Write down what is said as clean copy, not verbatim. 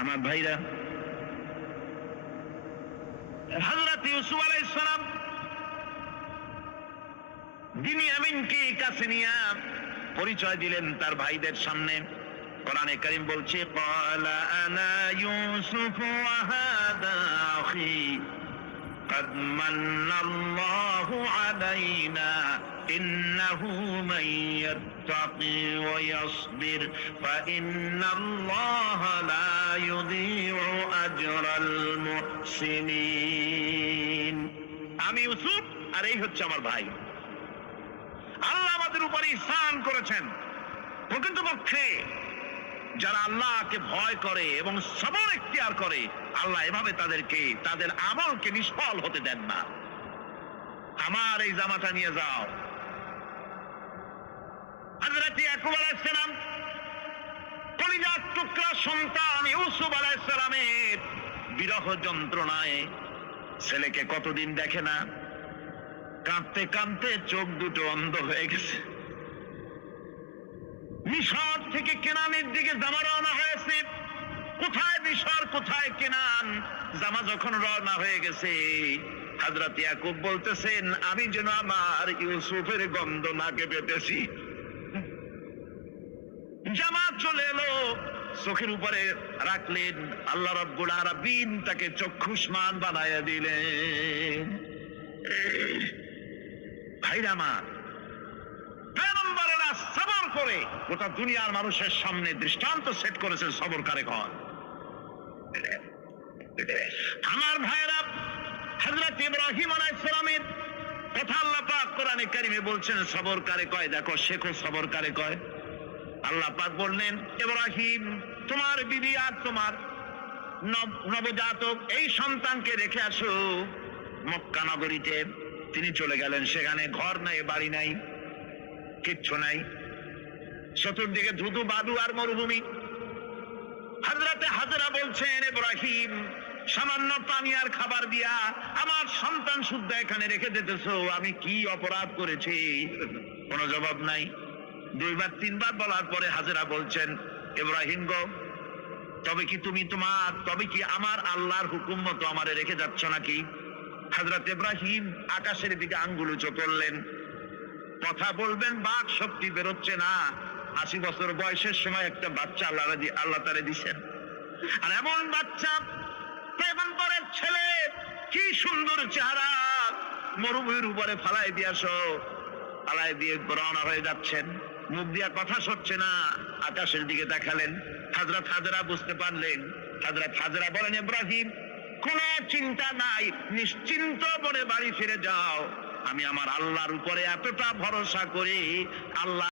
আমার ভাইরা, হযরত ইউসুফ আলাইহিস সালাম বিনিয়ামিনকে কাছে নিয়ে পরিচয় দিলেন তার ভাইদের সামনে। কোরআনে কারীম বলছে, ক্বালা আনা ইউসুফ ওয়া হাদা আখি قد من الله علينا إنه من يتقي ويصبر فإن الله لا يضيع أجر المحسنين। আমি ইউসুফ আর এই হচ্ছে আমার ভাই। আল্লাহ আমাদের উপর ইহসান করেছেন। প্রকৃতপক্ষে যারা আল্লাহকে ভয় করে এবং সবর ইখতিয়ার করে, আল্লাহ এভাবে তাদেরকে তাদের আমলকে নিষ্ফল হতে দেন না। আমার এই জামাটা নিয়ে যাও। হযরত ইয়াকুব আলাইহিস সালাম কলিজার টুকরা সন্তান ইউসুফ আলাইহিস সালামের বিরহ যন্ত্রণায় ছেলেকে কতদিন দেখে না, কাঁদতে কাঁদতে চোখ দুটো অন্ধ হয়ে গেছে। মিশর থেকে কেনানের দিকে জামা রওনা হয়েছে। কোথায় মিশর, কোথায় কেনান? জামা যখন রওনা হয়ে গেছে, হযরত ইয়াকুব বলতেছেন, আমি যেন আমার ইউসুফের গন্ধ নাকে পেতেছি। জামা চলে এলো, চোখের উপরে রাখলেন, আল্লাহ রাব্বুল আলামিন তাকে চক্ষুষ্মান বানায়া দিলেন। ভাইরা আমার, পয়গম্বরেরা সবর করে গোটা দুনিয়ার মানুষের সামনে দৃষ্টান্ত সেট করেছেন সবরকারে ঘর। আমার ভাইরা, হযরত ইব্রাহিম আলাইহিস সালামের কথা আল্লাহ পাক কোরআনে কারিমে বলছেন সবরকারে কয়, দেখো শেখো সবরকারে কয়। আল্লাহ পাক বললেন, ইব্রাহিম তোমার বিবি আর তোমার নবজাতক এই সন্তানকে রেখে আসো মক্কা নগরীতে। তিনি চলে গেলেন, সেখানে ঘর নাই, বাড়ি নাই, কিচ্ছু নাই, চতুর্দিকে ধুধু বালু আর মরুভূমি। হযরতে হাজরা বলছেন, ইব্রাহিম সামান্য পানি আর খাবার দিয়া আমার সন্তান শুদ্ধ এখানে রেখে দিতেছো, আমি কি অপরাধ করেছি? কোনো জবাব নাই। দুইবার তিনবার বলার পরে হাজরা বলছেন, ইব্রাহিম গো, তবে কি আমার আল্লাহর হুকুম মতো আমারে রেখে যাচ্ছ নাকি? হযরত ইব্রাহিম আকাশের দিকে আঙ্গুল উঁচু করলেন। কথা বলবেন, বাক শক্তি বেরোচ্ছে না। 80 বছর বয়সের সময় একটা বাচ্চা আল্লাহ তারে দিছেন, আর এমন বাচ্চা পয়গম্বরের ছেলে, কি সুন্দর চেহারা, মরুভূমির উপরে ফালাই দিয়ে রওনা হয়ে যাচ্ছেন। মুখ দিয়া কথা সরছে না, আকাশের দিকে দেখালেন। হযরত হাজরা বুঝতে পারলেন। হযরত হাজরা বলেন, ইব্রাহিম কোন চিন্তা নাই, নিশ্চিন্ত মনে বাড়ি ফিরে যাও। আমি আমার আল্লাহর উপরে এতটা ভরসা করি, আল্লাহ